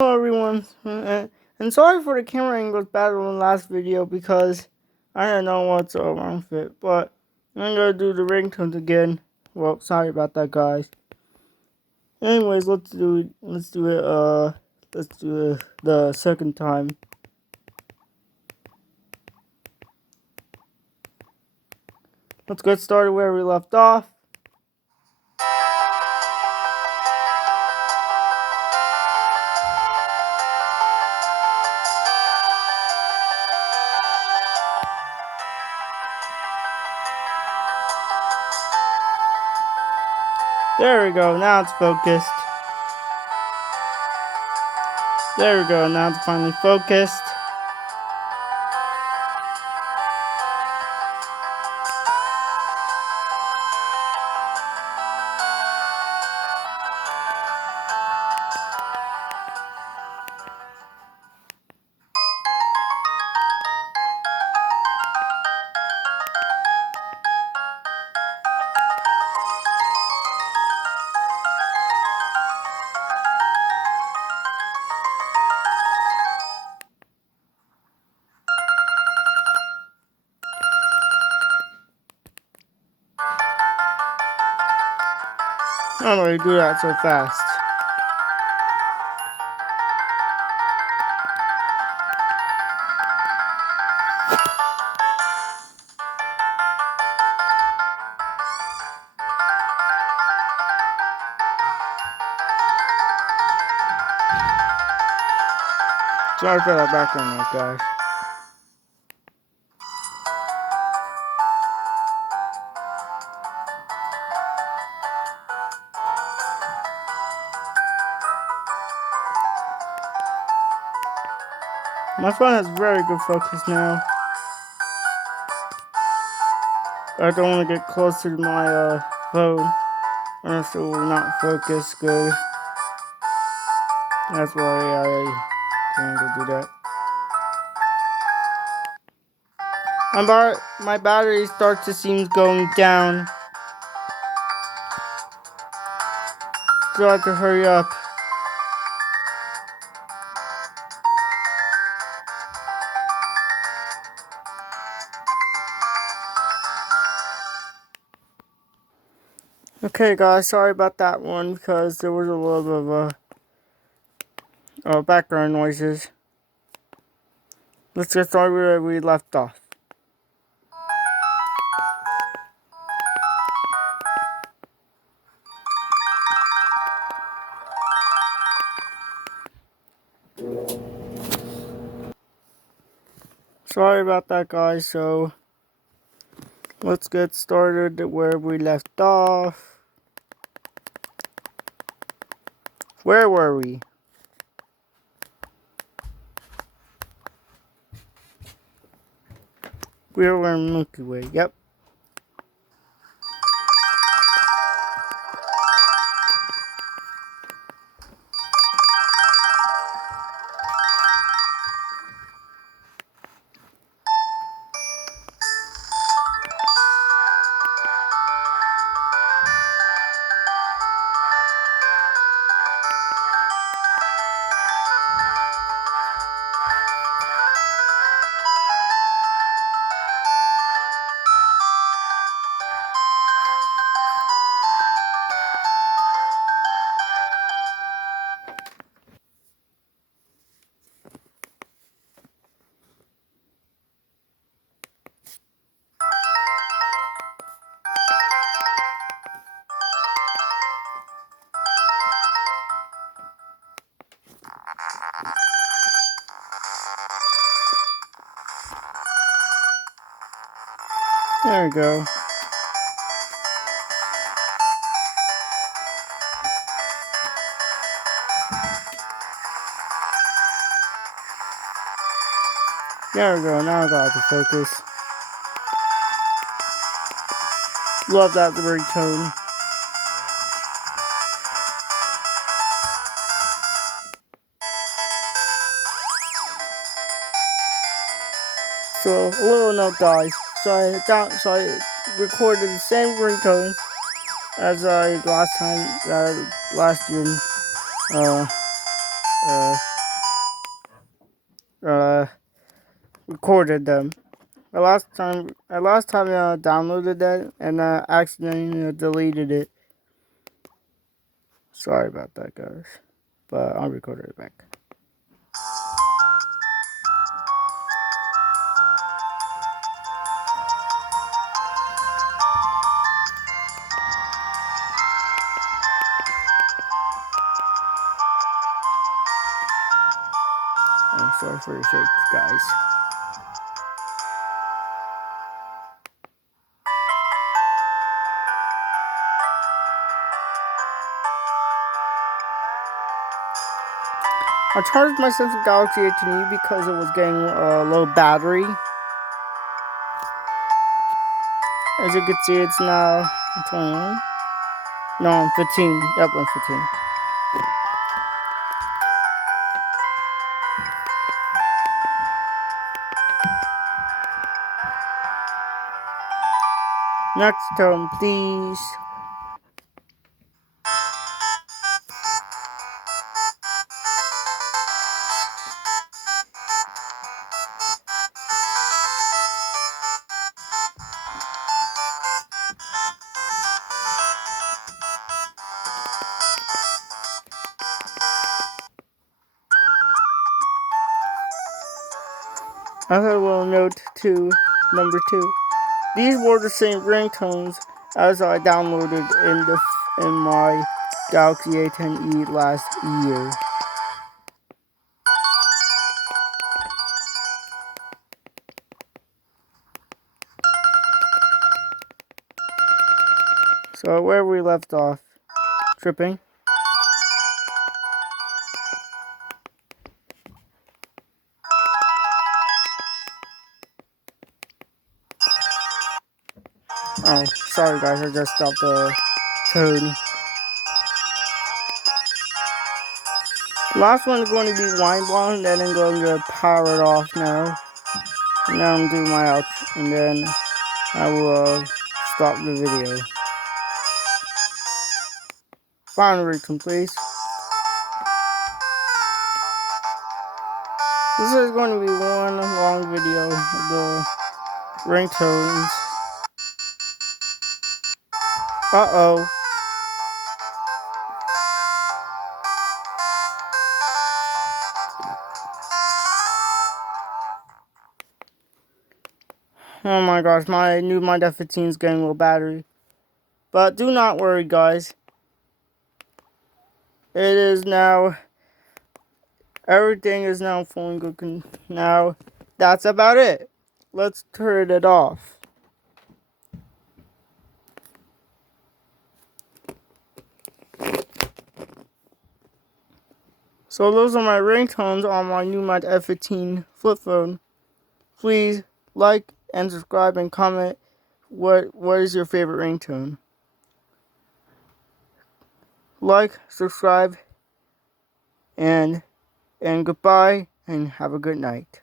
Hello everyone, and sorry for the camera angles battle in the last video because I don't know what's wrong with it, but I'm gonna do the ringtones again. Well, sorry about that, guys. Anyways, let's do it the second time. Let's get started where we left off. There we go, now it's focused. There we go, now it's finally focused. I don't know why you do that so fast. Sorry for that background noise, guys. My phone has very good focus now. I don't want to get closer to my phone, or else it will not focus good. That's why I wanted to do that. My battery starts to seem going down, so I can hurry up. Okay, guys, sorry about that one because there was a little bit of background noises. Let's get started where we left off. Sorry about that, guys. So let's get started where we left off. Where were we? We were in Milky Way. Yep. There we go. There we go, now I got the focus. Love that ringtone. So, a little note, guys. So I recorded the same ringtone as last year recorded them. The last time I downloaded that and accidentally deleted it. Sorry about that, guys. But I'll record it back. I'm sorry for the shakes, guys. I charged my Samsung Galaxy A10e because it was getting a low battery. As you can see, it's now 21. No, I'm 15. Yep, I'm 15. Next tone, please. I have a little note to number 2. These were the same ringtones as I downloaded in my Galaxy A10e last year. So where we left off, tripping. Oh, sorry guys, I just stopped the tone. Last one is going to be Wine Blonde, then I'm going to power it off now. And then I'm doing my outro, and then I will stop the video. Final ringtone, please. This is going to be one long video of the ringtones. Uh-oh. Oh my gosh, my Newmind F15 is getting low battery. But do not worry, guys. It is now... Everything is now fully good. Now, that's about it. Let's turn it off. So those are my ringtones on my Newmind F15 flip phone. Please like and subscribe and comment what is your favorite ringtone. Like, subscribe, and goodbye, and have a good night.